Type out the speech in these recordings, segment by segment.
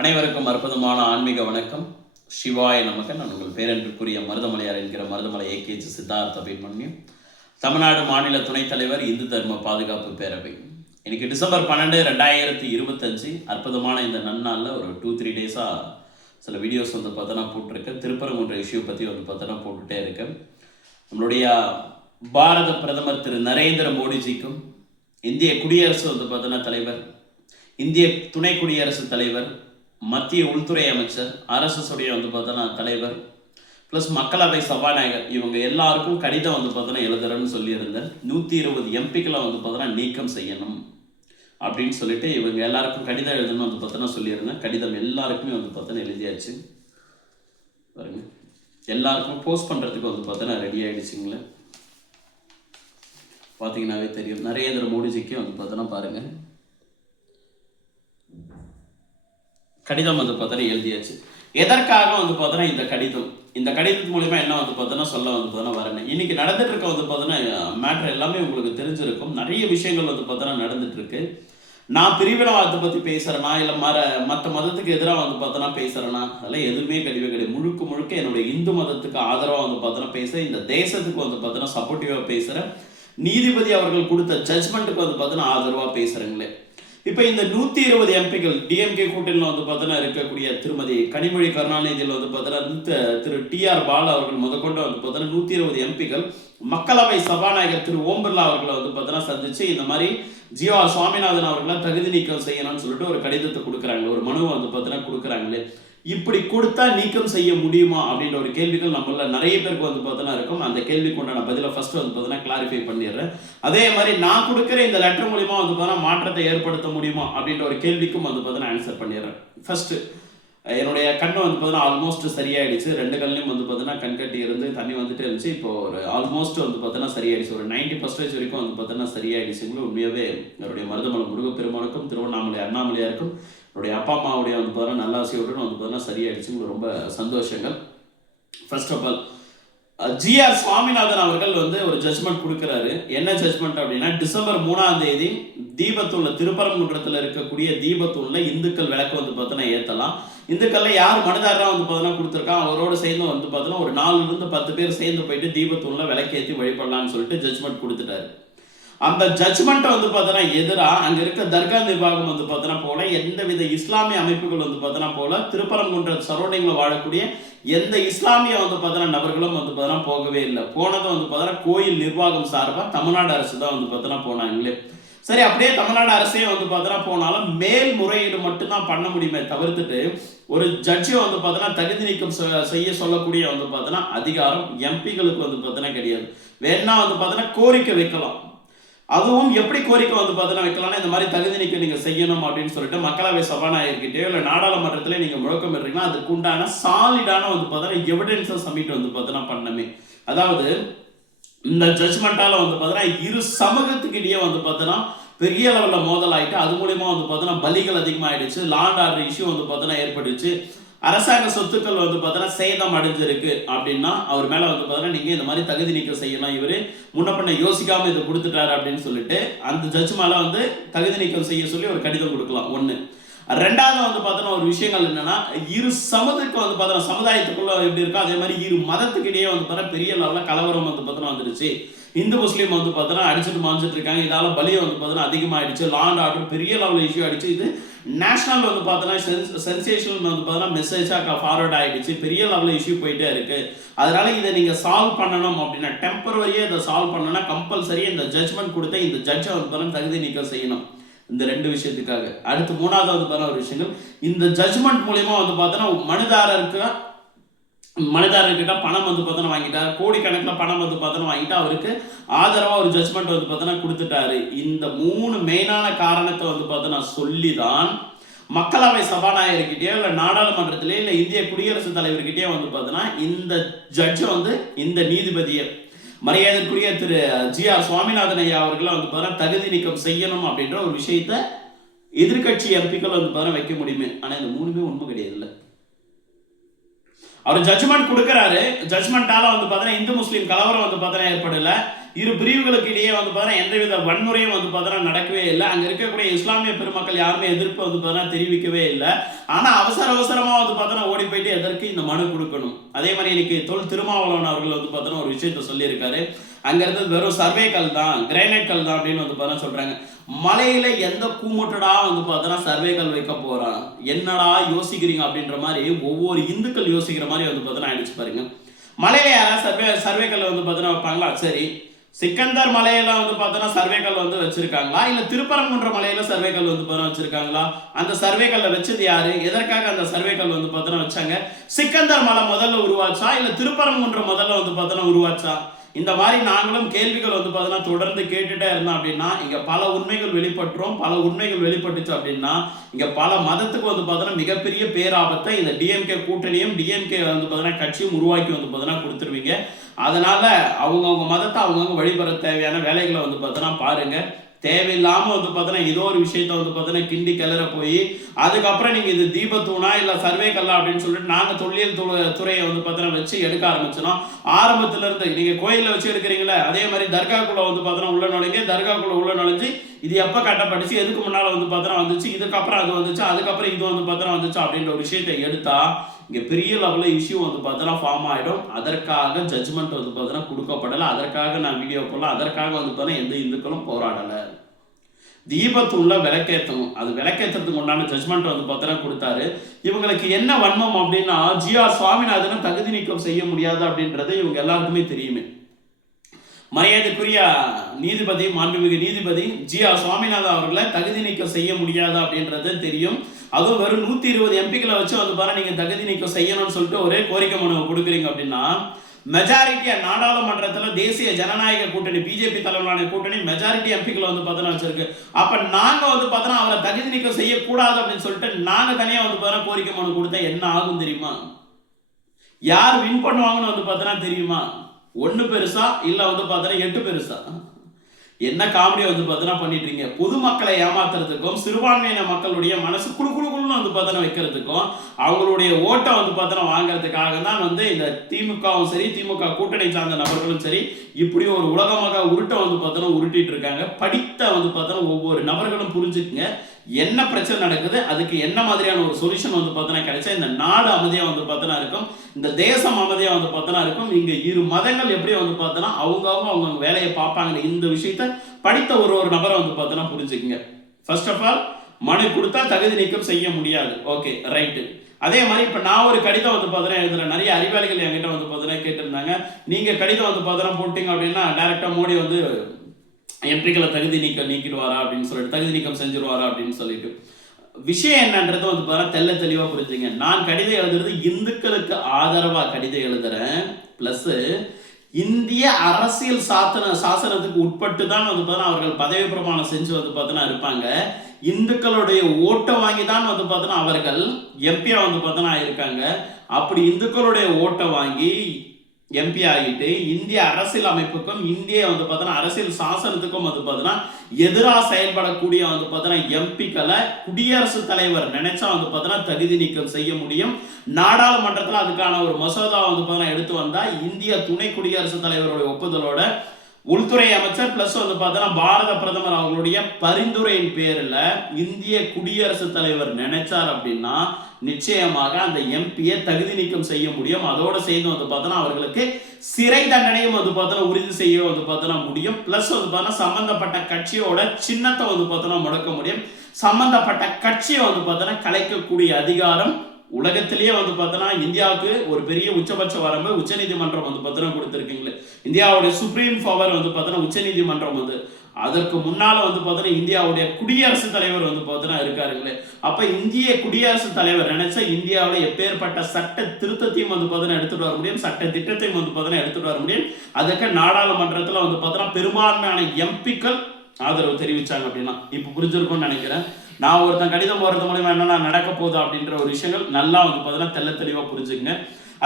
அனைவருக்கும் அற்புதமான ஆன்மீக வணக்கம். சிவாய நமக. நான் உங்கள் பேரன்பிற்குரிய மருதமலையார் என்கிற மருதமலை ஏகேஜி சித்தார்த்த அபிமன்யு, தமிழ்நாடு மாநில துணைத் தலைவர், இந்து தர்ம பாதுகாப்பு பேரவை. இன்னைக்கு டிசம்பர் 12, 2025 அற்புதமான இந்த நன்னாளில் ஒரு 2-3 டேஸாக சில வீடியோஸ் பார்த்தோன்னா போட்டிருக்கேன். திருப்பரங்குன்ற இஷ்யூ பற்றி பார்த்தோன்னா போட்டுகிட்டே இருக்கேன். நம்மளுடைய பாரத பிரதமர் திரு நரேந்திர மோடிஜிக்கும், இந்திய குடியரசு பார்த்தோன்னா தலைவர், இந்திய துணை குடியரசுத் தலைவர், மத்திய உள்துறை அமைச்சர், RSS உடைய பார்த்தோன்னா தலைவர், ப்ளஸ் மக்களவை சபாநாயகர், இவங்க எல்லாருக்கும் கடிதம் பார்த்தோன்னா எழுதுறேன்னு சொல்லியிருந்தேன். 120 எம்பிக்களை பார்த்தோன்னா நீக்கம் செய்யணும் அப்படின்னு சொல்லிட்டு இவங்க எல்லாருக்கும் கடிதம் எழுதணும்னு பார்த்தோன்னா சொல்லியிருந்தேன். கடிதம் எல்லாருக்குமே பார்த்தோன்னா எழுதியாச்சு. பாருங்க, எல்லாருக்கும் போஸ்ட் பண்ணுறதுக்கு பார்த்தோன்னா ரெடி ஆகிடுச்சிங்களே. பார்த்தீங்கன்னாவே தெரியும். நரேந்திர மோடிஜிக்கு பார்த்தோன்னா பாருங்கள், கடிதம் பார்த்தோன்னா எழுதியாச்சு. எதற்காக பார்த்தோன்னா இந்த கடிதத்து மூலிமா என்ன பார்த்தோன்னா சொல்ல பார்த்தோன்னா வரேன். இன்னைக்கு நடந்துட்டு இருக்க பார்த்தோன்னா மேட்ரு எல்லாமே உங்களுக்கு தெரிஞ்சிருக்கும். நிறைய விஷயங்கள் பார்த்தோன்னா நடந்துட்டு இருக்கு. நான் பிரிவினவாதத்தை பற்றி பேசுகிறேன்னா, இல்லை மற்ற மதத்துக்கு எதிராக பார்த்தோன்னா பேசுகிறேன்னா, அதெல்லாம் எதுவுமே கிடையாது. முழுக்க என்னுடைய இந்து மதத்துக்கு ஆதரவாக பார்த்தோன்னா பேச, இந்த தேசத்துக்கு பார்த்தோன்னா சப்போர்ட்டிவாக பேசுகிறேன். நீதிபதி அவர்கள் கொடுத்த ஜட்ஜ்மெண்ட்டுக்கு பார்த்தோன்னா ஆதரவாக பேசுகிறேங்களே. இப்போ இந்த 120 எம்பிக்கள் டிஎம்கே கூட்டணியில் பார்த்தோன்னா இருக்கக்கூடிய திருமதி கனிமொழி கருணாநிதியில் பார்த்தோன்னா திரு TR பாலு அவர்கள் முதற்கொண்டு பார்த்தோன்னா 120 எம்பிக்கள் மக்களவை சபாநாயகர் திரு ஓம் பிர்லா அவர்களை பார்த்தோன்னா சந்திச்சு இந்த மாதிரி GR சுவாமிநாதன் அவர்களை தகுதி நீக்கம் செய்யணும்னு சொல்லிட்டு ஒரு கடிதத்தை கொடுக்குறாங்க, ஒரு மனுவை பார்த்தோன்னா கொடுக்குறாங்களே. இப்படி கொடுத்தா நீக்கம் செய்ய முடியுமா அப்படின்ற ஒரு கேள்விகள் நம்மள நிறைய பேருக்கு பார்த்தோன்னா இருக்கும். அந்த கேள்விக்கு உண்டான பதிலை ஃபர்ஸ்ட் பார்த்தோன்னா கிளாரிஃபை பண்ணிடுறேன். அதே மாதிரி நான் கொடுக்குற இந்த லெட்டர் மூலிமா பார்த்தோன்னா மாற்றத்தை ஏற்படுத்த முடியுமா அப்படின்ற ஒரு கேள்விக்கும் பார்த்தோன்னா ஆன்சர் பண்ணிடுறேன். ஃபர்ஸ்ட், என்னுடைய கண்ணு பார்த்தோன்னா ஆல்மோஸ்ட் சரியாயிடுச்சு. 2 கண்ணையும் பார்த்தோன்னா கண்கட்டி இருந்து தண்ணி வந்துட்டு இருந்துச்சு. இப்போ ஒரு ஆல்மோஸ்ட் பார்த்தோன்னா சரியாயிடுச்சு. ஒரு 90% வரைக்கும் பார்த்தோன்னா சரியாயிடுச்சுங்களும். உண்மையாகவே என்னுடைய மருதமலை முருகப்பெருமானுக்கும், திருவண்ணாமலை அண்ணாமலையாருக்கும், என்னுடைய அப்பா அம்மாவுடைய பார்த்தோன்னா நல்ல ஆசையோடு பார்த்தோன்னா சரியாயிடுச்சு. ரொம்ப சந்தோஷங்கள். First of all, GR Swaminathan அவர்கள் ஒரு ஜட்ஜ்மெண்ட் கொடுக்குறாரு. என்ன ஜட்ஜ்மெண்ட் அப்படின்னா, டிசம்பர் 3ஆம் தேதி தீபத்தூள்ல, திருப்பரங்குன்றத்தில் இருக்கக்கூடிய தீபத்தூள்ல இந்துக்கள் விளக்கு பார்த்தோன்னா ஏற்றலாம். இந்துக்கள்ல யார் மனுதாரராக பார்த்தோன்னா கொடுத்துருக்கான், அவரோடு சேர்ந்து பார்த்தோன்னா ஒரு 4 to 10 பேர் சேர்ந்து போயிட்டு தீபத்தூள்ல விளக்கேற்றி வழிபடலாம்னு சொல்லிட்டு ஜட்ஜ்மெண்ட் கொடுத்துட்டாரு. அந்த ஜட்ஜ்மெண்ட் பார்த்தோன்னா எதிராக அங்கே இருக்க தர்கா நிர்வாகம் பார்த்தோன்னா போல, எந்தவித இஸ்லாமிய அமைப்புகள் பார்த்தோன்னா போல, திருப்பரங்குன்ற சரௌண்டிங்கில் வாழக்கூடிய எந்த இஸ்லாமிய பார்த்தோன்னா நபர்களும் பார்த்தோன்னா போகவே இல்லை. போனது பார்த்தோன்னா கோயில் நிர்வாகம் சார்பாக தமிழ்நாடு அரசு தான் பார்த்தோன்னா போனாங்களே. சரி, அப்படியே தமிழ்நாடு அரசே பார்த்தோன்னா போனாலும் மேல்முறையீடு மட்டும்தான் பண்ண முடியுமே தவிர்த்துட்டு ஒரு ஜட்ஜி பார்த்தோன்னா தகுதி நீக்கம் செய்ய சொல்லக்கூடிய பார்த்தோன்னா அதிகாரம் எம்பிகளுக்கு பார்த்தோன்னா கிடையாது. வேணா பார்த்தோன்னா கோரிக்கை வைக்கலாம். அதுவும் எப்படி கோரிக்கை பார்த்தோன்னா வைக்கலாம்னா, இந்த மாதிரி தகுதி நீக்கம் நீங்கள் செய்யணும் அப்படின்னு சொல்லிட்டு மக்களவை சபாநாயகர்கிட்டயோ இல்லை நாடாளுமன்றத்திலே நீங்கள் முழக்கம் பெறீங்கன்னா அதுக்கு உண்டான சாலிடான பார்த்தோன்னா எவிடன்ஸை சப்மிட் பார்த்தோன்னா பண்ணமே. அதாவது இந்த ஜட்ஜ்மெண்ட்டால் பார்த்தோன்னா இரு சமூகத்துக்கிட்டே பார்த்தோன்னா பெரிய லெவலில் மோதல் ஆகிட்டு, அது மூலியமாக பார்த்தோன்னா பலிகள் அதிகமாகிடுச்சு, லாண்ட் ஆர்டர் இஷ்யூ பார்த்தோன்னா ஏற்பட்டுச்சு, அரசாங்க சொத்துக்கள் பார்த்தோன்னா சேதம் அடைஞ்சிருக்கு அப்படின்னா அவர் மேலே பார்த்தோன்னா நீங்கள் இந்த மாதிரி தகுதி நீக்கம் செய்யலாம், இவர் முன்ன பண்ண யோசிக்காமல் இதை கொடுத்துட்டாரு அப்படின்னு சொல்லிட்டு அந்த ஜட்ஜ் மேலே தகுதி நீக்கம் செய்ய சொல்லி ஒரு கடிதம் கொடுக்கலாம். ஒன்று. ரெண்டாவது பார்த்தோன்னா ஒரு விஷயங்கள் என்னன்னா, இரு சமூகத்துக்கு பார்த்தோன்னா சமுதாயத்துக்குள்ள எப்படி இருக்கோ அதே மாதிரி இரு மதத்துக்கிடையே பார்த்தோன்னா பெரிய லெவலில் கலவரம் பார்த்தோன்னா வந்துருச்சு. இந்து முஸ்லீம் பார்த்தோன்னா அடிச்சுட்டு மாஞ்சிட்டு இருக்காங்க. இதால பலியை பார்த்தோன்னா அதிகமாகிடுச்சு, லாண்ட் ஆர்டர் பெரிய லெவலில் இஷ்யூ ஆகிடுச்சு. இது நேஷனல் பார்த்தோன்னா சென்சேஷனல் பார்த்தோன்னா மெசேஜாக ஃபார்வர்ட் ஆகிடுச்சு, பெரிய லெவலில் இஷ்யூ போயிட்டே இருக்கு. அதனால இதை நீங்கள் சால்வ் பண்ணணும் அப்படின்னா, டெம்பரரியாக இதை சால்வ் பண்ணணும்னா கம்பல்சரி இந்த ஜட்ஜ்மெண்ட் கொடுத்த இந்த ஜட்ஜை பார்த்தோன்னா தகுதி நீக்கம் செய்யணும். இந்த 2 விஷயத்துக்காக. அடுத்து 3வது பார்த்தோன்னா ஒரு விஷயங்கள், இந்த ஜட்ஜ்மெண்ட் மூலியமா பார்த்தோன்னா மனுதாரர்கிட்ட பணம் பார்த்தோன்னா வாங்கிட்டார், கோடிக்கணக்கில் பணம் பார்த்தோன்னா வாங்கிட்டு அவருக்கு ஆதரவாக ஒரு ஜட்ஜ்மெண்ட் பார்த்தோன்னா கொடுத்துட்டாரு. இந்த 3 மெயினான காரணத்தை பார்த்தோன்னா சொல்லி தான் மக்களவை சபாநாயகர்கிட்டயோ இல்லை நாடாளுமன்றத்திலே இல்லை இந்திய குடியரசுத் தலைவர்கிட்டயோ பார்த்தோன்னா இந்த ஜட்ஜை இந்த நீதிபதியை மரியாதைக்குரிய திரு GR சுவாமிநாதன் ஐயா அவர்களை பார்த்தோன்னா தகுதி நீக்கம் செய்யணும் அப்படின்ற ஒரு விஷயத்தை எதிர்கட்சி எம்பிக்கள் பார்த்தோன்னா வைக்க முடியுமே. ஆனால் இந்த 3மே உண்மை கிடையாது. இல்லை, அவர் ஜட்ஜ்மெண்ட் கொடுக்குறாரு. ஜட்ஜ்மெண்ட்டால பார்த்தோன்னா இந்து முஸ்லீம் கலவரம் பார்த்தோன்னா ஏற்படல. இரு பிரிவுகளுக்கு இடையே வந்து பார்த்தீங்கன்னா எந்தவித வன்முறையும் வந்து பார்த்தீங்கன்னா நடக்கவே இல்லை. அங்கே இருக்கக்கூடிய இஸ்லாமிய பெருமக்கள் யாருமே எதிர்ப்பு வந்து பார்த்தீங்கன்னா தெரிவிக்கவே இல்லை. ஆனால் அவசரமாக வந்து பார்த்தீங்கன்னா ஓடி போயிட்டு எதற்கு இந்த மனு கொடுக்கணும். அதே மாதிரி இன்னைக்கு தொல் திருமாவளவன் அவர்கள் வந்து பார்த்தீங்கன்னா ஒரு விஷயத்த சொல்லியிருக்காரு. அங்க இருந்து வெறும் சர்வே கல் தான், கிரைனைட் கல் தான் அப்படின்னு வந்து பார்த்தா சொல்றாங்க. மலையில எந்த கூமுட்டடா வந்து பார்த்தா சர்வே கல் வைக்க போறான், என்னடா யோசிக்கிறீங்க அப்படின்ற மாதிரி ஒவ்வொரு இந்துக்கள் யோசிக்கிற மாதிரி வந்து பார்த்தா ஆயிடுச்சு பாருங்க. மலையில யாராவது சர்வே கல் வந்து பார்த்தா வைப்பாங்களா? சரி, சிக்கந்தர் மலையில வந்து பார்த்தோன்னா சர்வே கல் வந்து வச்சிருக்காங்களா, இல்ல திருப்பரங்குன்ற மலையில சர்வே கல் வந்து பார்த்தா வச்சிருக்காங்களா? அந்த சர்வே கல்லை வச்சது யாரு, எதற்காக அந்த சர்வே கல் வந்து பார்த்தோன்னா வச்சாங்க? சிக்கந்தர் மலை முதல்ல உருவாச்சா, இல்ல திருப்பரங்குன்ற முதல்ல வந்து பார்த்தோன்னா உருவாச்சா? இந்த மாதிரி நாங்களும் கேள்விகள் வந்து பார்த்தீங்கன்னா தொடர்ந்து கேட்டுட்டே இருந்தோம் அப்படின்னா இங்க பல உண்மைகள் வெளிப்பட்டுரும். பல உண்மைகள் வெளிப்பட்டுச்சு அப்படின்னா இங்க பல மதத்துக்கு வந்து பார்த்தீங்கன்னா மிகப்பெரிய பேராபத்தை இந்த டிஎம்கே கூட்டணியும் டிஎம்கே வந்து பார்த்தீங்கன்னா கட்சியும் உருவாக்கி வந்து பார்த்தீங்கன்னா கொடுத்துருவீங்க. அதனால அவங்கவுங்க மதத்தை அவங்கவுங்க வழிபட தேவையான வேலைகளை வந்து பார்த்தீங்கன்னா பாருங்க. தேவையில்லாம வந்து பார்த்தீங்கன்னா ஏதோ ஒரு விஷயத்த வந்து பார்த்தீங்கன்னா கிண்டி கிளற போய் அதுக்கப்புறம் நீங்க இது தீபத்தூணா இல்ல சர்வே கல்லா அப்படின்னு சொல்லிட்டு நாங்க தொல்லியல் துறையை வந்து பார்த்தீங்கன்னா வச்சு எடுக்க ஆரம்பிச்சோம். ஆரம்பத்துல இருந்து நீங்க கோயில வச்சு எடுக்கிறீங்களே அதே மாதிரி தர்காக்குள்ள வந்து பார்த்தீங்கன்னா உள்ள நுழைங்க, தர்காக்குள்ள உள்ள நுழைஞ்சு இது எப்ப கட்டப்பட்டுச்சு, எதுக்கு முன்னால வந்து பார்த்தீங்கன்னா வந்துச்சு, இதுக்கப்புறம் அது வந்துச்சு, அதுக்கப்புறம் இது வந்து பார்த்தீங்கன்னா வந்துச்சு அப்படின்ற ஒரு விஷயத்தை எடுத்தா இங்க பெரிய லெவல்ல இஷ்யூ வந்து பார்த்தீங்கன்னா ஃபார்ம் ஆயிடும். அதற்காக ஜட்ஜ்மெண்ட் வந்து பார்த்தீங்கன்னா கொடுக்கப்படலை. அதற்காக நான் வீடியோ போடல. அதற்காக வந்து பார்த்தீங்கன்னா எந்த இந்துக்களும் போராடலை. தீபத்துள்ள விளக்கேற்றணும், அது விளக்கேற்றத்துக்கு உண்டான ஜட்ஜ்மெண்ட் வந்து பார்த்தீங்கன்னா கொடுத்தாரு. இவங்களுக்கு என்ன வன்மம் அப்படின்னா ஜி.ஆர். சுவாமிநாதனை தகுதி நீக்கம் செய்ய முடியாது அப்படின்றது இவங்க எல்லாருக்குமே தெரியுமே. மரியாதைக்குரிய நீதிபதி, மாண்புமிகு நீதிபதி ஜி.ஆர். சுவாமிநாதன் அவர்களை தகுதி நீக்கம் செய்ய முடியாது அப்படின்றது தெரியும். அதுவும் வெறும் 120 எம்பிக்களை வச்சு வந்து பாருங்க நீங்க தகுதி நீக்கம் செய்யணும்னு சொல்லிட்டு ஒரே கோரிக்கை மனு கொடுக்குறீங்க அப்படின்னா மெஜாரிட்டியா நாடாளுமன்றத்தில் தேசிய ஜனநாயக கூட்டணி பிஜேபி தலைமையிலான கூட்டணி மெஜாரிட்டி எம்பிக்களை வந்து பார்த்தோன்னா வச்சிருக்கு. அப்ப நாங்க வந்து பார்த்தோன்னா அவரை தகுதி நீக்கம் செய்யக்கூடாது அப்படின்னு சொல்லிட்டு நாங்க தனியா வந்து பார்த்தா கோரிக்கை மனு கொடுத்தா என்ன ஆகும் தெரியுமா? யார் வின் பண்ணுவாங்கன்னு வந்து பார்த்தோன்னா தெரியுமா? 1 பெருசா இல்ல வந்து பார்த்தோன்னா 8 பெருசா? என்ன காமெடியை வந்து பார்த்தீங்கன்னா பண்ணிட்டு இருக்கீங்க. பொதுமக்களை ஏமாத்துறதுக்கும் சிறுபான்மையின மக்களுடைய மனசு குழுன்னு வந்து பார்த்தீங்கன்னா வைக்கிறதுக்கும் அவங்களுடைய ஓட்டை வந்து பார்த்தீங்கன்னா வாங்குறதுக்காக தான் வந்து இந்த திமுகவும் சரி திமுக கூட்டணி சார்ந்த நபர்களும் சரி இப்படி ஒரு உலகமாக உருட்டை வந்து பார்த்தீங்கன்னா உருட்டிட்டு இருக்காங்க. படித்த வந்து பார்த்தீங்கன்னா ஒவ்வொரு நபர்களும் புரிஞ்சுக்குங்க என்ன பிரச்சனை நடக்குது, அதுக்கு என்ன மாதிரியான ஒரு சொல்யூஷன் வந்து பார்த்தீங்கன்னா கிடைச்சா இந்த நாடு அமைதியாக வந்து பார்த்தீங்கன்னா இருக்கும், இந்த தேசம் அமைதியாக வந்து பார்த்தீங்கன்னா இருக்கும். இங்க இரு மதங்கள் எப்படி வந்து பார்த்தீங்கன்னா அவங்க வேலையை பார்ப்பாங்க. இந்த விஷயத்த படித்த ஒரு நபரை வந்து பார்த்தீங்கன்னா புரிஞ்சுக்குங்க. ஃபர்ஸ்ட் ஆஃப் ஆல் மனு கொடுத்தா தகுதி நீக்கம் செய்ய முடியாது. Okay right. அதே மாதிரி இப்போ நான் ஒரு கடிதம் வந்து பார்த்தீங்கன்னா எழுதுறேன். நிறைய அறிவாளிகள் என்கிட்ட வந்து பார்த்தீங்கன்னா கேட்டிருந்தாங்க, நீங்க கடிதம் வந்து பார்த்தீங்கன்னா போட்டீங்க அப்படின்னா டைரக்டா மோடி வந்து எம்பிக்களை தகுதி நீக்கிடுவாரா அப்படின்னு சொல்லிட்டு தகுதி நீக்கம் செஞ்சிருவாரா அப்படின்னு சொல்லிட்டு விஷயம் என்னன்றது வந்து பார்த்தா தெளிவா புரிஞ்சுங்க. நான் கடிதம் எழுதுறது இந்துக்களுக்கு ஆதரவா கடிதம் எழுதுறேன். பிளஸ் இந்திய அரசியல் சாசனத்துக்கு உட்பட்டு தான் வந்து பார்த்தா அவர்கள் பதவி பிரமாணம் செஞ்சு வந்து பார்த்தா இருப்பாங்க. இந்துக்களுடைய ஓட்டை வாங்கி தான் வந்து பார்த்தா அவர்கள் எம்பியா வந்து பார்த்தா இருக்காங்க. அப்படி இந்துக்களுடைய ஓட்டை வாங்கி எம்பி ஆகிட்டு இந்திய அரசியல் அமைப்புக்கும் இந்திய வந்து பார்த்தோன்னா அரசியல் சாசனத்துக்கும் வந்து பார்த்தோன்னா எதிராக செயல்படக்கூடிய வந்து பார்த்தோன்னா எம்பிக்களை குடியரசுத் தலைவர் நினைச்சா வந்து பார்த்தோன்னா தகுதி நீக்கம் செய்ய முடியும். நாடாளுமன்றத்தில் அதுக்கான ஒரு மசோதா வந்து பார்த்தோன்னா எடுத்து வந்தா இந்திய துணை குடியரசுத் தலைவருடைய ஒப்புதலோட உள்துறை அமைச்சர் பிளஸ் வந்து பார்த்தோன்னா பாரத பிரதமர் அவர்களுடைய பரிந்துரையின் பேரில் இந்திய குடியரசுத் தலைவர் நினைச்சார் அப்படின்னா நிச்சயமாக அந்த எம்பியை தகுதி நீக்கம் செய்ய முடியும். அதோட சேர்ந்து வந்து பார்த்தோன்னா அவர்களுக்கு சிறை தண்டனையும் வந்து பார்த்தோன்னா உறுதி செய்ய வந்து பார்த்தோன்னா முடியும். பிளஸ் வந்து பார்த்தோன்னா சம்பந்தப்பட்ட கட்சியோட சின்னத்தை வந்து பார்த்தோன்னா முடக்க முடியும். சம்பந்தப்பட்ட கட்சியை வந்து பார்த்தோன்னா கலைக்கக்கூடிய அதிகாரம் உலகத்திலேயே வந்து பார்த்தோன்னா இந்தியாவுக்கு ஒரு பெரிய உச்சபட்ச வரம்பு உச்சநீதிமன்றம் வந்து பார்த்தோன்னா கொடுத்துருக்கீங்களே. இந்தியாவுடைய சுப்ரீம் பவர் வந்து பார்த்தோன்னா உச்சநீதிமன்றம் வந்து அதற்கு முன்னால வந்து பார்த்தோன்னா இந்தியாவுடைய குடியரசுத் தலைவர் வந்து பார்த்தோன்னா இருக்காருங்களே. அப்ப இந்திய குடியரசுத் தலைவர் நினைச்சா இந்தியாவுடைய எப்பேற்பட்ட சட்ட திருத்தத்தையும் வந்து பார்த்தோன்னா எடுத்துட்டு வர முடியும், சட்ட திட்டத்தையும் வந்து பார்த்தோன்னா எடுத்துட்டு வர முடியும். அதுக்கு நாடாளுமன்றத்தில் வந்து பார்த்தோன்னா பெரும்பான்மையான எம்பிக்கள் ஆதரவு தெரிவிச்சாங்க அப்படின்னா இப்ப புரிஞ்சிருக்கும்னு நினைக்கிறேன். நான் ஒருத்தன் கடிதம் போறது மூலமா என்னன்னா நடக்க போகுது அப்படின்ற ஒரு விஷயங்கள் நல்லா வந்து பார்த்தோன்னா தெளிவா புரிஞ்சுக்குங்க.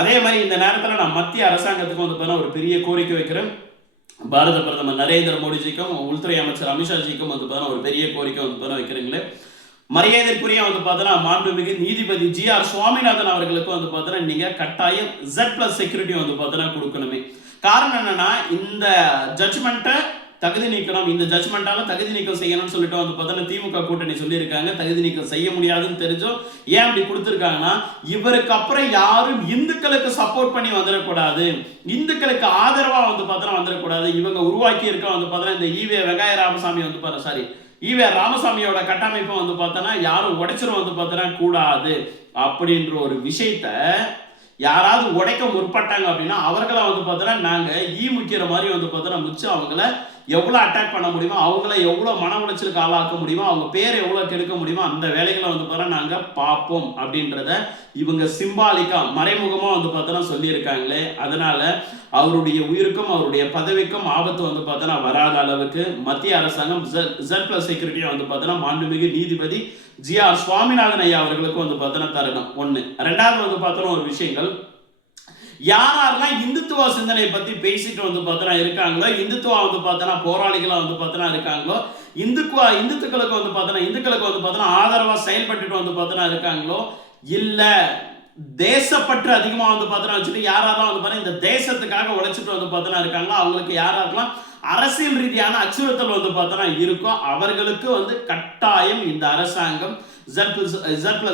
அதே மாதிரி இந்த நேரத்தில் நான் மத்திய அரசாங்கத்துக்கு வந்து பார்த்தோன்னா ஒரு பெரிய கோரிக்கை வைக்கிறேன். பாரத பிரதமர் நரேந்திர மோடிஜிக்கும் உள்துறை அமைச்சர் அமித்ஷாஜிக்கும் வந்து பார்த்தோன்னா ஒரு பெரிய கோரிக்கை வந்து பார்த்தோன்னா வைக்கிறீங்களே. மரியாதைக்குரிய வந்து பார்த்தோன்னா மாண்புமிகு நீதிபதி ஜி.ஆர். சுவாமிநாதன் அவர்களுக்கு வந்து பார்த்தோன்னா நீங்க கட்டாயம் Z+ செக்யூரிட்டி வந்து பார்த்தோன்னா கொடுக்கணுமே. காரணம் என்னன்னா, இந்த ஜட்ஜ்மெண்ட்டை தகுதி நீக்கணும், இந்த ஜட்ஜ்மெண்டால தகுதி நீக்கம் செய்யணும்னு சொல்லிட்டு வந்து பார்த்தோன்னா திமுக கூட்டணி சொல்லியிருக்காங்க. தகுதி நீக்கம் செய்ய முடியாதுன்னு தெரிஞ்சோ ஏன் அப்படி கொடுத்துருக்காங்கன்னா, இவருக்கு அப்புறம் யாரும் இந்துக்களுக்கு சப்போர்ட் பண்ணி வந்துடக்கூடாது, இந்துக்களுக்கு ஆதரவா வந்து பார்த்தோன்னா வந்துடக்கூடாது. இவங்க உருவாக்கி இருக்க வந்து பார்த்தோன்னா இந்த ஈவே வெங்காய ராமசாமி வந்து பாரு சாரி ஈவே ராமசாமியோட கட்டமைப்பை வந்து பார்த்தோன்னா யாரும் உடைச்சிரும் வந்து பார்த்தோன்னா கூடாது அப்படின்ற ஒரு விஷயத்த யாராவது உடைக்க முற்பட்டாங்க அப்படின்னா அவர்களை வந்து பார்த்தோன்னா நாங்கள் முக்கிற மாதிரி வந்து பார்த்தோன்னா முச்சு அவங்கள எவ்வளோ அட்டாக் பண்ண முடியுமோ, அவங்கள எவ்வளோ மன உளைச்சலுக்கு ஆளாக்க முடியுமோ, அவங்க பேரை எவ்வளோ கெடுக்க முடியுமோ அந்த வேலைகளை வந்து பார்த்தோன்னா நாங்கள் பார்ப்போம் அப்படின்றத இவங்க சிம்பாலிக்கா மறைமுகமாக வந்து பார்த்தோன்னா சொல்லியிருக்காங்களே. அதனால அவருடைய உயிருக்கும் அவருடைய பதவிக்கும் ஆபத்து வந்து பார்த்தோன்னா வராத அளவுக்கு மத்திய அரசாங்கம் Z+ செக்யூரிட்டியை வந்து பார்த்தோன்னா மாண்புமிகு நீதிபதி GR சுவாமிநாதன் ஐயா அவர்களுக்கு வந்து பார்த்தோன்னா தரணும். ஒன்று. ரெண்டாவது வந்து பார்த்தோன்னா ஒரு விஷயங்கள், யாரெல்லாம் இந்துத்துவ சிந்தனை பத்தி பேசிட்டு வந்து பார்த்தோன்னா இருக்காங்களோ, இந்துத்துவா வந்து பார்த்தோன்னா போராளிகளா வந்து பார்த்தோன்னா இருக்காங்களோ, இந்துக்களுக்கு வந்து பார்த்தோன்னா ஆதரவா செயல்பட்டுட்டு வந்து பார்த்தோன்னா இருக்காங்களோ, இல்ல தேசப்பற்று அதிகமா வந்து பார்த்தோன்னா வச்சுட்டு யாரெல்லாம் வந்து பார்த்தா இந்த தேசத்துக்காக உழைச்சிட்டு வந்து பார்த்தோன்னா இருக்காங்களோ, அவங்களுக்கு யாரெல்லாம் அரசியல் ரீதியான அச்சுறுத்தல் வந்து பார்த்தோன்னா இருக்கோ அவர்களுக்கு வந்து கட்டாயம் இந்த அரசாங்கம் Z+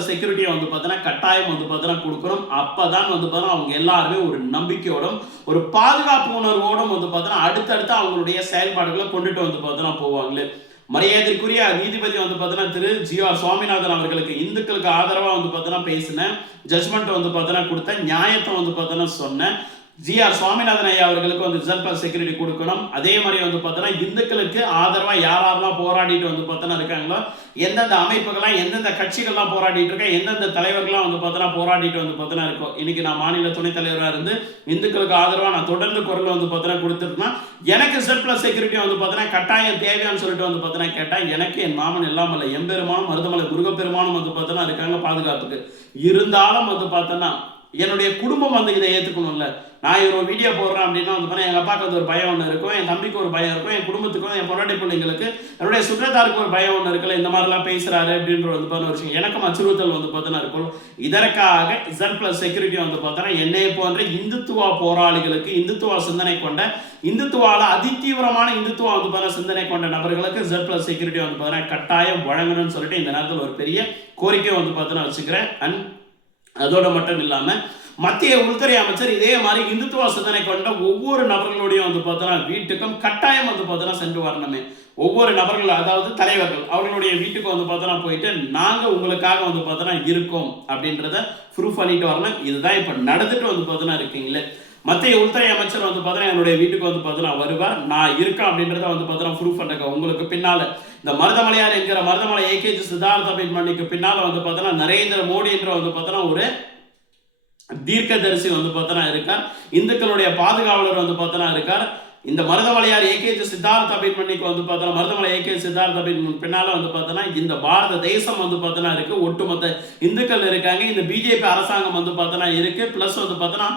செக்யூரிட்டியை வந்து பார்த்தோன்னா கட்டாயம் வந்து பார்த்தோன்னா கொடுக்கணும். அப்பதான் வந்து பார்த்தோன்னா அவங்க எல்லாருமே ஒரு நம்பிக்கையோடும் ஒரு பாதுகாப்பு உணர்வோடும் வந்து பார்த்தோன்னா அடுத்தடுத்து அவங்களுடைய செயல்பாடுகளை கொண்டுட்டு வந்து பார்த்தோன்னா போவாங்களே. மரியாதைக்குரிய நீதிபதி வந்து பார்த்தோன்னா திரு GR சுவாமிநாதன் அவர்களுக்கு இந்துக்களுக்கு ஆதரவா வந்து பார்த்தோன்னா பேசின ஜட்ஜ்மெண்ட் வந்து பார்த்தோன்னா கொடுத்த நியாயத்தை வந்து பார்த்தோன்னா சொன்ன GR சுவாமிநாதன் ஐயா அவர்களுக்கு வந்து Z+ செக்யூரிட்டி கொடுக்கணும். அதே மாதிரி வந்து பார்த்தோன்னா இந்துக்களுக்கு ஆதரவா யாரெல்லாம் போராடிட்டு வந்து பார்த்தோன்னா இருக்காங்களோ, எந்தெந்த அமைப்புகள்லாம் எந்தெந்த கட்சிகள்லாம் போராடிட்டு இருக்கா, எந்தெந்த தலைவர்கள்லாம் வந்து பார்த்தோன்னா போராடிட்டு வந்து பார்த்தோன்னா இருக்கும். இன்னைக்கு நான் மாநில துணைத் தலைவராக இருந்து இந்துக்களுக்கு ஆதரவா நான் தொடர்ந்து குரல் வந்து பார்த்தோன்னா கொடுத்துருக்கேன்னா எனக்கு Z+ செக்யூரிட்டி வந்து பார்த்தோன்னா கட்டாயம் தேவையான்னு சொல்லிட்டு வந்து பார்த்தோன்னா கேட்டால் எனக்கு என் மாமன் இல்லாமல் எம்பெருமானும் மருதமலை முருகப்பெருமானும் வந்து பார்த்தோன்னா இருக்காங்க பாதுகாப்புக்கு. இருந்தாலும் வந்து பார்த்தோன்னா என்னுடைய குடும்பம் வந்து இதை ஏற்றுக்கணும்ல. நான் ஒரு வீடியோ போடுறேன் அப்படின்னா வந்து பார்த்தா எங்கள் அப்பாவுக்கு வந்து ஒரு பயம் ஒன்று இருக்கும், என் தம்பிக்கு ஒரு பயம் இருக்கும், என் குடும்பத்துக்கும் என் பொன்னாட்டி பிள்ளைங்களுக்கு என்னுடைய சுற்றத்தாருக்கு ஒரு பயம் ஒன்று இருக்குல்ல, இந்த மாதிரிலாம் பேசுகிறாரு அப்படின்ற வந்து பார்த்தா ஒரு விஷயம் எனக்கும் அச்சுறுத்தல் வந்து பார்த்தோன்னா இருக்கும். இதற்காக Z+ செக்யூரிட்டி வந்து பார்த்தோன்னா என்னை போன்ற இந்துத்துவா போராளிகளுக்கு, இந்துத்துவா சிந்தனை கொண்ட இந்துத்துவால அதிதீவிரமான இந்துத்துவா வந்து பார்த்தா சிந்தனை கொண்ட நபர்களுக்கு Z+ செக்யூரிட்டி வந்து பார்த்தோன்னா கட்டாயம் வழங்கணும்னு சொல்லிட்டு இந்த நேரத்தில் ஒரு பெரிய கோரிக்கை வந்து பார்த்தோன்னா வச்சுக்கிறேன். அண்ட் அதோட மட்டும் இல்லாமல் மத்திய உள்துறை அமைச்சர் இதே மாதிரி இந்துத்துவ சிந்தனை கொண்ட ஒவ்வொரு நபர்களுடையும் வந்து பார்த்தோன்னா வீட்டுக்கும் கட்டாயம் வந்து பார்த்தோன்னா சென்று வரணுமே. ஒவ்வொரு நபர்கள் அதாவது தலைவர்கள் அவர்களுடைய வீட்டுக்கு வந்து பார்த்தோன்னா போயிட்டு நாங்கள் உங்களுக்காக வந்து பார்த்தோன்னா இருக்கோம் அப்படின்றத ப்ரூஃப் பண்ணிட்டு வரணும். இதுதான் இப்போ நடந்துட்டு வந்து பார்த்தோன்னா இருக்கீங்களே. மத்திய உள்துறை அமைச்சர் வந்து பார்த்தோன்னா என்னுடைய வீட்டுக்கு வந்து பார்த்தோன்னா வருவார், நான் இருக்கேன் அப்படின்றத வந்து பார்த்தோன்னா ப்ரூஃப் பண்ணுறேன். உங்களுக்கு பின்னால் இந்த மருதமலையார் என்கிற மருதமலை AKG சித்தார்த்த அபிமன்யுக்கு பின்னால் வந்து பார்த்தோன்னா நரேந்திர மோடி என்ற வந்து பார்த்தோன்னா ஒரு தீர்க்கதரிசி வந்து பார்த்தோன்னா இருக்கார், இந்துக்களுடைய பாதுகாவலர் வந்து பார்த்தோன்னா இருக்கார். இந்த மருதமலையார் AKG சித்தார்த்த அபிமன்யுக்கு வந்து பார்த்தோன்னா மருதமலை AKG சித்தார்த்த அபிமன்யு பின்னால வந்து பார்த்தோன்னா இந்த பாரத தேசம் வந்து பார்த்தோன்னா இருக்கு, ஒட்டுமொத்த இந்துக்கள் இருக்காங்க, இந்த BJP அரசாங்கம் வந்து பார்த்தோன்னா இருக்கு, பிளஸ் வந்து பார்த்தோன்னா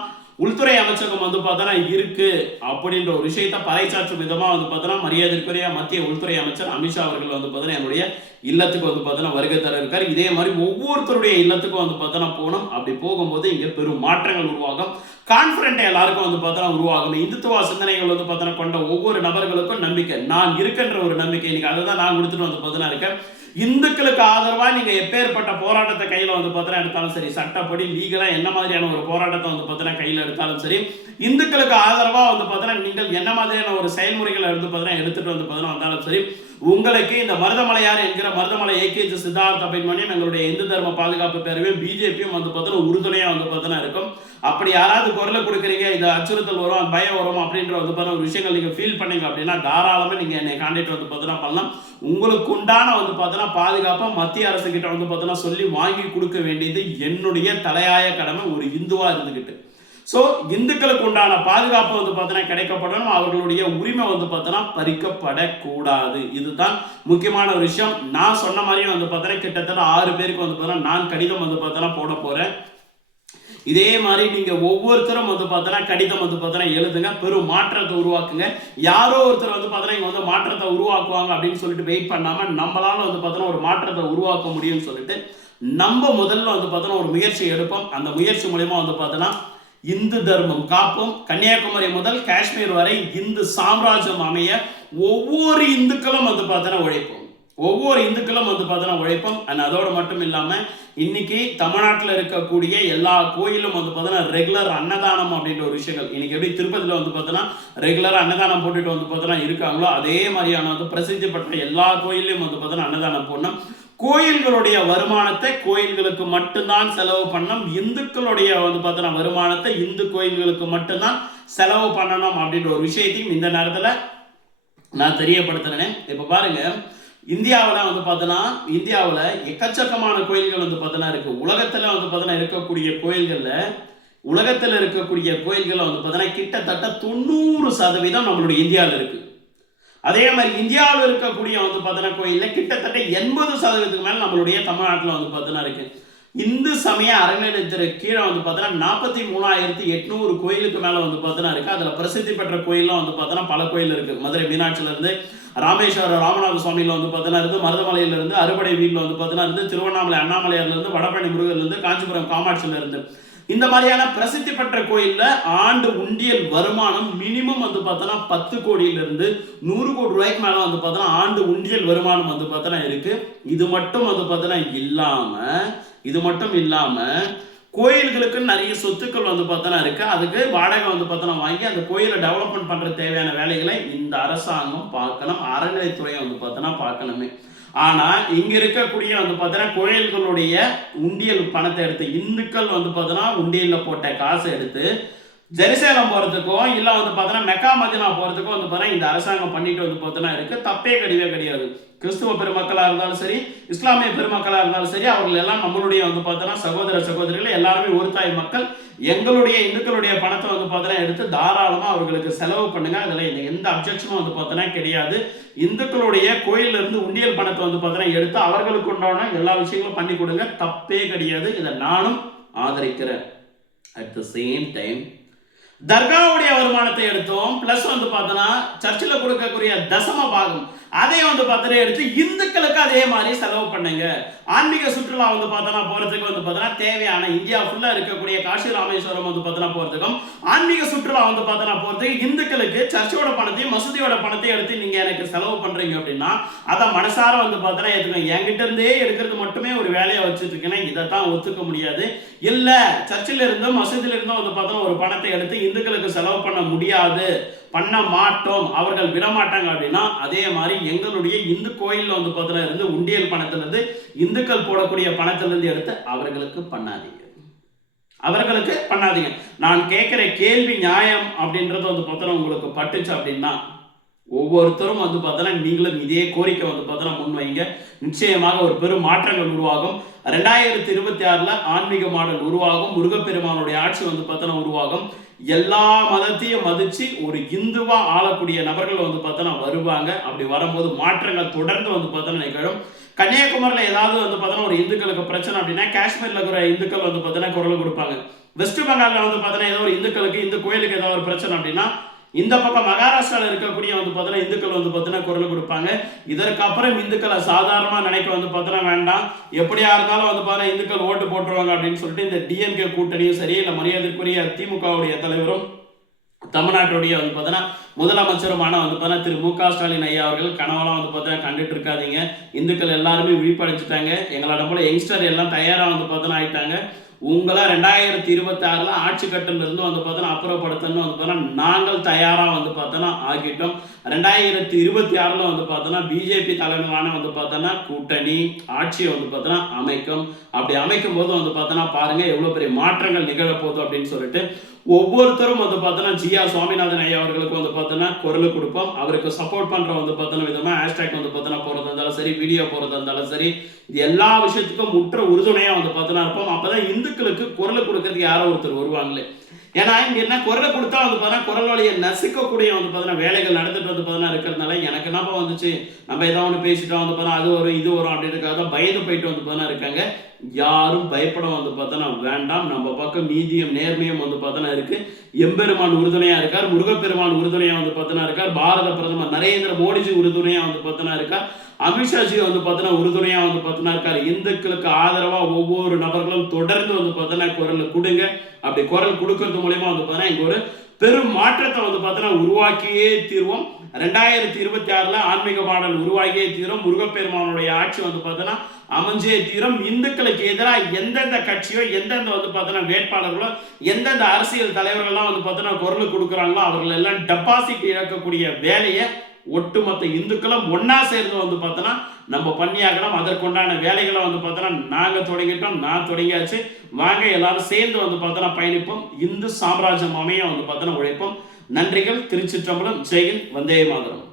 உள்துறை அமைச்சகம் வந்து பார்த்தோன்னா இருக்கு அப்படின்ற ஒரு விஷயத்தை பறைசாற்றும் விதமாக வந்து பார்த்தோன்னா மரியாதைக்குரிய மத்திய உள்துறை அமைச்சர் அமித்ஷா அவர்கள் வந்து பார்த்தோன்னா என்னுடைய இல்லத்துக்கு வந்து பார்த்தோன்னா வருகை தர இருக்காரு. இதே மாதிரி ஒவ்வொருத்தருடைய இல்லத்துக்கும் வந்து பார்த்தோன்னா போகணும். அப்படி போகும்போது இங்கே பெரும் மாற்றங்கள் உருவாகும், கான்ஃபிடென்ட் எல்லாருக்கும் வந்து பார்த்தோன்னா உருவாகும். இந்துத்துவ சிந்தனைகள் வந்து பார்த்தோன்னா கொண்ட ஒவ்வொரு நபர்களுக்கும் நம்பிக்கை, நான் இருக்கின்ற ஒரு நம்பிக்கை, இன்னைக்கு அதை தான் நான் கொடுத்துட்டு வந்து பார்த்தோன்னா இருக்கேன். இந்துக்களுக்கு ஆதரவா நீங்க எப்பேற்பட்ட போராட்டத்தை கையில வந்து பார்த்தோன்னா எடுத்தாலும் சரி, சட்டப்படி லீகலா என்ன மாதிரியான ஒரு போராட்டத்தை வந்து பார்த்தோன்னா கையில எடுத்தாலும் சரி, இந்துக்களுக்கு ஆதரவா வந்து பார்த்தோன்னா நீங்கள் என்ன மாதிரியான ஒரு செயல்முறைகளை எடுத்து பார்த்தோன்னா எடுத்துட்டு வந்து பார்த்தோன்னா வந்தாலும் சரி, உங்களுக்கு இந்த மருதமலையார் என்கிற மருதமலை AKG சித்தார்த்த அபிமன்யும் எங்களுடைய இந்து தர்ம பாதுகாப்பு பேரவையும் BJPயும் வந்து பார்த்தோன்னா உறுதுணையா வந்து பார்த்தோன்னா இருக்கும். அப்படி யாராவது குரலை கொடுக்குறீங்க, இது அச்சுறுத்தல் வரும், பயம் வரும் அப்படின்ற வந்து பார்த்தா ஒரு விஷயங்கள் நீங்க ஃபீல் பண்ணீங்க அப்படின்னா தாராளமாக நீங்க என்னை கான்டாக்ட் வந்து பார்த்தோன்னா பண்ணலாம். உங்களுக்கு உண்டான வந்து பார்த்தோன்னா பாதுகாப்பை மத்திய அரசு கிட்ட வந்து பார்த்தோன்னா சொல்லி வாங்கி கொடுக்க வேண்டியது என்னுடைய தலையாய கடமை ஒரு இந்துவா இருந்துகிட்டு. ஸோ இந்துக்களுக்கு உண்டான பாதுகாப்பு வந்து பார்த்தோன்னா கிடைக்கப்படணும், அவர்களுடைய உரிமை வந்து பார்த்தோன்னா பறிக்கப்படக்கூடாது. இதுதான் முக்கியமான ஒரு விஷயம். நான் சொன்ன மாதிரியும் வந்து பார்த்தோன்னா கிட்டத்தட்ட 6 பேருக்கு வந்து பார்த்தோன்னா நான் கடிதம் வந்து பார்த்தோன்னா போட போறேன். இதே மாதிரி நீங்க ஒவ்வொருத்தரும் வந்து பார்த்தோன்னா கடிதம் வந்து பார்த்தோன்னா எழுதுங்க, பெரும் மாற்றத்தை உருவாக்குங்க. யாரோ ஒருத்தர் வந்து பார்த்தோன்னா இங்க வந்து மாற்றத்தை உருவாக்குவாங்க அப்படின்னு சொல்லிட்டு வெயிட் பண்ணாம நம்மளால வந்து பார்த்தோன்னா ஒரு மாற்றத்தை உருவாக்க முடியும்னு சொல்லிட்டு நம்ம முதல்ல வந்து பார்த்தோன்னா ஒரு முயற்சி எடுப்போம். அந்த முயற்சி மூலமா வந்து பார்த்தோன்னா இந்து தர்மம் காப்போம், கன்னியாகுமரி முதல் காஷ்மீர் வரை இந்து சாம்ராஜ்யம் அமைய ஒவ்வொரு இந்துக்களும் வந்து பார்த்தோன்னா உழைப்போம். ஒவ்வொரு இந்துக்களும் வந்து பார்த்தோன்னா உழைப்போம். அண்ட் அதோடு மட்டும் இல்லாமல் இன்னைக்கு தமிழ்நாட்டில் இருக்கக்கூடிய எல்லா கோயிலும் வந்து பார்த்தோன்னா ரெகுலர் அன்னதானம் அப்படின்ற ஒரு விஷயங்கள், இன்னைக்கு எப்படி திருப்பதியில் வந்து பார்த்தோன்னா ரெகுலராக அன்னதானம் போட்டுட்டு வந்து பார்த்தோன்னா இருக்காங்களோ அதே மாதிரியான வந்து பிரசித்தி பெற்ற எல்லா கோயிலையும் வந்து பார்த்தோன்னா அன்னதானம் போடணும். கோயில்களுடைய வருமானத்தை கோயில்களுக்கு மட்டும்தான் செலவு பண்ணணும். இந்துக்களுடைய வந்து பார்த்தோன்னா வருமானத்தை இந்து கோயில்களுக்கு மட்டும்தான் செலவு பண்ணணும் அப்படின்ற ஒரு விஷயத்தையும் இந்த நேரத்தில் நான் தெரியப்படுத்துறேன். இப்போ பாருங்க, இந்தியாவில் வந்து பார்த்தோன்னா இந்தியாவில் எக்கச்சக்கமான கோயில்கள் வந்து பார்த்தோன்னா இருக்கு. உலகத்தில் வந்து பார்த்தோன்னா இருக்கக்கூடிய கோயில்களில் உலகத்தில் இருக்கக்கூடிய கோயில்கள் வந்து பார்த்தோன்னா கிட்டத்தட்ட 90% நம்மளுடைய இந்தியாவில் இருக்கு. அதே மாதிரி இந்தியாவில் இருக்கக்கூடிய வந்து பார்த்தோன்னா கோயிலில் கிட்டத்தட்ட 80% மேலே நம்மளுடைய தமிழ்நாட்டில் வந்து பார்த்தோன்னா இருக்கு. இந்து சமய அறநிலையத்திற்கு கீழே வந்து பார்த்தோன்னா 43,800 கோயிலுக்கு மேலே வந்து பார்த்தோன்னா இருக்கு. அதில் பிரசித்தி பெற்ற கோயிலாம் வந்து பார்த்தோன்னா பல கோயில் இருக்கு. மதுரை மீனாட்சியிலிருந்து, ராமேஸ்வரம் ராமநாத சுவாமியில் வந்து பார்த்தோன்னா இருந்து, மருதமலையிலிருந்து, அறுபடை வீட்டில் வந்து பார்த்தோன்னா இருந்து, திருவண்ணாமலை அண்ணாமலையார்லேருந்து, வடபழனி முருகர்லேருந்து, காஞ்சிபுரம் காமாட்சியிலிருந்து, இந்த மாதிரியான பிரசித்தி பெற்ற கோயில்ல ஆண்டு உண்டியல் வருமானம் மினிமம் வந்து பார்த்தோன்னா 10 கோடியிலிருந்து 100 கோடி ரூபாய்க்கு மேல வந்து பார்த்தோன்னா ஆண்டு உண்டியல் வருமானம் வந்து பார்த்தோன்னா இருக்கு. இது மட்டும் வந்து பார்த்தோன்னா இல்லாம கோயில்களுக்கு நிறைய சொத்துக்கள் வந்து பார்த்தோன்னா இருக்கு. அதுக்கு வாடகை வந்து பார்த்தோன்னா வாங்கி அந்த கோயிலை டெவலப்மெண்ட் பண்ற தேவையான வேலைகளை இந்த அரசாங்கம் பார்க்கணும். அறநிலைத்துறையை வந்து பார்த்தோன்னா பார்க்கணுமே. ஆனா இங்க இருக்கக்கூடிய வந்து பார்த்தோன்னா கோயில்களுடைய உண்டியல் பணத்தை எடுத்து இந்துக்கள் வந்து பார்த்தோன்னா உண்டியல்ல போட்ட காசை எடுத்து ஜெருசலேம் போறதுக்கும் இல்ல வந்து பார்த்தோன்னா மெக்கா மதினா போறதுக்கும் வந்து பார்த்தோன்னா இந்த அரசாங்கம் பண்ணிட்டு வந்து பார்த்தோன்னா இருக்கு. தப்பே கிடையாது. கிறிஸ்துவ பெருமக்களா இருந்தாலும் சரி, இஸ்லாமிய பெருமக்களா இருந்தாலும் சரி, அவர்கள் எல்லாம் நம்மளுடைய வந்து பார்த்தோன்னா சகோதர சகோதரிகள் எல்லாருமே ஒரு தாய் மக்கள். எங்களுடைய இந்துக்களுடைய பணத்தை வந்து பார்த்தோன்னா எடுத்து தாராளமா அவர்களுக்கு செலவு பண்ணுங்க. அதுல எந்த அப்ஜெக்ஷனும் வந்து பார்த்தோன்னா கிடையாது. இந்துக்களுடைய கோயில்ல இருந்து உண்டியல் பணத்தை வந்து பார்த்தோன்னா எடுத்து அவர்களுக்கு உண்டான எல்லா விஷயங்களும் பண்ணி கொடுங்க. தப்பே கிடையாது. இதை நானும் ஆதரிக்கிறேன். அட் த சேம் டைம் தர்காவுடைய வருமானத்தை எடுத்தோம், பிளஸ் வந்து பார்த்தோன்னா சர்ச்சில் கொடுக்கக்கூடிய தசம பாகம் அதையும் வந்து பார்த்தோன்னா எடுத்து இந்துக்களுக்கு அதே மாதிரி செலவு பண்ணுங்க. ஆன்மீக சுற்றுலா வந்து பார்த்தோன்னா போறதுக்கு வந்து பார்த்தோன்னா தேவையான இந்தியா ஃபுல்லா இருக்கக்கூடிய காசி ராமேஸ்வரம் வந்து பார்த்தோன்னா போறதுக்கும் ஆன்மீக சுற்றுலா வந்து பார்த்தோன்னா போறதுக்கு இந்துக்களுக்கு சர்ச்சோட பணத்தையும் மசூதியோட பணத்தையும் எடுத்து நீங்க எனக்கு செலவு பண்றீங்க அப்படின்னா அதை மனசார வந்து பார்த்தோன்னா எடுத்துக்கோங்க. என்கிட்ட இருந்தே எடுக்கிறது மட்டுமே ஒரு வேலையை வச்சுட்டு இருக்கேன்னா இதைத்தான் ஒத்துக்க முடியாது. இல்ல சர்ச்சில் இருந்தும் மசூதியில இருந்தும் வந்து பார்த்தோன்னா ஒரு பணத்தை எடுத்து இந்துக்களுக்கு செலவு பண்ண முடியாது, பண்ண மாட்டோம், அவர்கள் விடமாட்டாங்க அப்படின்னா அதே மாதிரி எங்களுடைய இந்து கோயில்ல வந்து பார்த்தோன்னா இருந்து உண்டியல் பணத்திலிருந்து இந்துக்கள் போடக்கூடிய பணத்திலிருந்து எடுத்து அவர்களுக்கு பண்ணாதீங்க. நான் கேட்கிற கேள்வி நியாயம் அப்படின்றது வந்து பார்த்தோன்னா உங்களுக்கு பட்டுச்சு அப்படின்னா ஒவ்வொருத்தரும் வந்து பார்த்தோன்னா நீங்களும் இதே கோரிக்கை வந்து பார்த்தோன்னா முன்வைங்க. நிச்சயமாக ஒரு பெரும் மாற்றங்கள் உருவாகும். 2026 ஆன்மீக மாடல் உருவாகும். முருகப்பெருமானுடைய ஆட்சி வந்து பார்த்தோன்னா உருவாகும். எல்லா மதத்தையும் மதிச்சு ஒரு இந்துவா ஆளக்கூடிய நபர்கள் வந்து பார்த்தோன்னா வருவாங்க. அப்படி வரும்போது மாற்றங்கள் தொடர்ந்து வந்து பார்த்தோன்னா நிகழும். கன்னியாகுமரியில் ஏதாவது வந்து பார்த்தோன்னா ஒரு இந்துக்களுக்கு பிரச்சனை அப்படின்னா காஷ்மீர்ல இருக்கிற இந்துக்கள் வந்து பார்த்தோன்னா குரல் கொடுப்பாங்க. வெஸ்ட் பெங்கால்ல வந்து பார்த்தோன்னா ஏதோ ஒரு இந்துக்களுக்கு இந்து கோயிலுக்கு ஏதாவது ஒரு பிரச்சனை அப்படின்னா இந்த பக்கம் மகாராஷ்டிராவில் இருக்கக்கூடிய வந்து பார்த்தோன்னா இந்துக்கள் வந்து பார்த்தோன்னா குரல் கொடுப்பாங்க. இதற்கப்புறம் இந்துக்களை சாதாரணமாக நினைக்க வந்து பார்த்தோன்னா வேண்டாம். எப்படியா இருந்தாலும் வந்து பார்த்தோன்னா இந்துக்கள் ஓட்டு போட்டுருவாங்க அப்படின்னு சொல்லிட்டு இந்த டிஎம்கே கூட்டணியும் சரி, இல்லை மரியாதைக்குரிய திமுகவுடைய தலைவரும் தமிழ்நாட்டுடைய வந்து பார்த்தோன்னா முதலமைச்சருமான வந்து பார்த்தோன்னா திரு மு.க. ஸ்டாலின் ஐயா அவர்கள் கனவெல்லாம் வந்து பார்த்தா கண்டுட்டு இருக்காதீங்க. இந்துக்கள் எல்லாருமே விழிப்படைஞ்சிட்டாங்க. எங்களோட போல யங்ஸ்டர் எல்லாம் தயாராக வந்து பார்த்தோன்னா ஆயிட்டாங்க. உங்களை 2026 ஆட்சி கட்டில இருந்து வந்து பார்த்தோன்னா அப்புறப்படுத்தணும் வந்து பார்த்தோன்னா நாங்கள் தயாராக வந்து பார்த்தோன்னா ஆகிட்டோம். 2026 வந்து பார்த்தோன்னா பிஜேபி தலைமையிலான வந்து பார்த்தோன்னா கூட்டணி ஆட்சியை வந்து பார்த்தோன்னா அமைக்கும். அப்படி அமைக்கும் போது வந்து பார்த்தோன்னா பாருங்க எவ்வளோ பெரிய மாற்றங்கள் நிகழப்போகுது அப்படின்னு சொல்லிட்டு ஒவ்வொருத்தரும் வந்து பார்த்தோன்னா ஜிஆ சுவாமிநாதன் ஐயா அவர்களுக்கு வந்து பார்த்தோன்னா குரல் கொடுப்போம். அவருக்கு சப்போர்ட் பண்ற வந்து பார்த்தோன்னா விதமாக ஹேஷ்டேக் வந்து பார்த்தோன்னா போறதா இருந்தாலும் சரி, வீடியோ போறதா இருந்தாலும் சரி, இது எல்லா விஷயத்துக்கும் முற்ற உறுதுணையா வந்து பார்த்தோன்னா இருப்போம். அப்பதான் இந்துக்களுக்கு குரல் கொடுக்கறதுக்கு யாரோ ஒருத்தர் வருவாங்களே. ஏன்னா இங்க என்ன குரல் கொடுத்தா வந்து பார்த்தா குரல் வழியை நசுக்கக்கூடிய வந்து பார்த்தோன்னா வேலைகள் நடந்துட்டு வந்து பார்த்தோன்னா இருக்கிறதுனால எனக்கு என்னப்பா வந்துச்சு, நம்ம ஏதாவது ஒன்று பேசிட்டோம் வந்து பார்த்தா அது வரும் இது வரும் அப்படின்றதுக்காக பயந்து போயிட்டு வந்து பார்த்தோன்னா இருக்காங்க. யாரும் பயப்பட வந்து பார்த்தோன்னா வேண்டாம். நம்ம பக்கம் நீதியும் நேர்மையும் வந்து பார்த்தோன்னா இருக்கு. எம்பெருமான் உறுதுணையா இருக்கார், முருகப்பெருமான் உறுதுணையா வந்து பார்த்தோன்னா இருக்கார், பாரத பிரதமர் நரேந்திர மோடிஜி உறுதுணையா வந்து பார்த்தோன்னா இருக்கார், அமித்ஷாஜி வந்து பார்த்தோன்னா உறுதுணையா வந்து பார்த்தோன்னா இருக்காரு. இந்துக்களுக்கு ஆதரவா ஒவ்வொரு நபர்களும் தொடர்ந்து வந்து பார்த்தோன்னா குரல் கொடுங்க. அப்படி குரல் கொடுக்கறது மூலயமா வந்து பார்த்தீங்கன்னா இங்கே ஒரு பெரும் மாற்றத்தை வந்து பார்த்தீங்கன்னா உருவாக்கியே தீர்வோம். 2026 ஆன்மீக மாடல் உருவாகியே தீரும். முருகப்பெருமானுடைய ஆட்சி வந்து பார்த்தீங்கன்னா அமைஞ்சே தீரும். இந்துக்களுக்கு எதிராக எந்தெந்த கட்சியோ எந்தெந்த வந்து பார்த்தீங்கன்னா வேட்பாளர்களோ எந்தெந்த அரசியல் தலைவர்கள்லாம் வந்து பார்த்தீங்கன்னா குரல் கொடுக்குறாங்களோ அவர்கள் எல்லாம் டெபாசிட் இழக்கக்கூடிய வேலையை ஒட்டுமொத்த இந்துக்களும் ஒன்னா சேர்ந்து வந்து பார்த்தோன்னா நம்ம பண்ணியாகணும். அதற்குண்டான வேலைகளை வந்து பார்த்தோன்னா நாங்கள் தொடங்கிட்டோம், நான் தொடங்கியாச்சு. வாங்க எல்லாரும் சேர்ந்து வந்து பார்த்தோன்னா பயணிப்போம். இந்து சாம்ராஜ்யம் அமைய வந்து பார்த்தோன்னா உழைப்போம். நன்றிகள். திருச்சிற்றம்பலம். ஜெயின். வந்தே மாதரம்.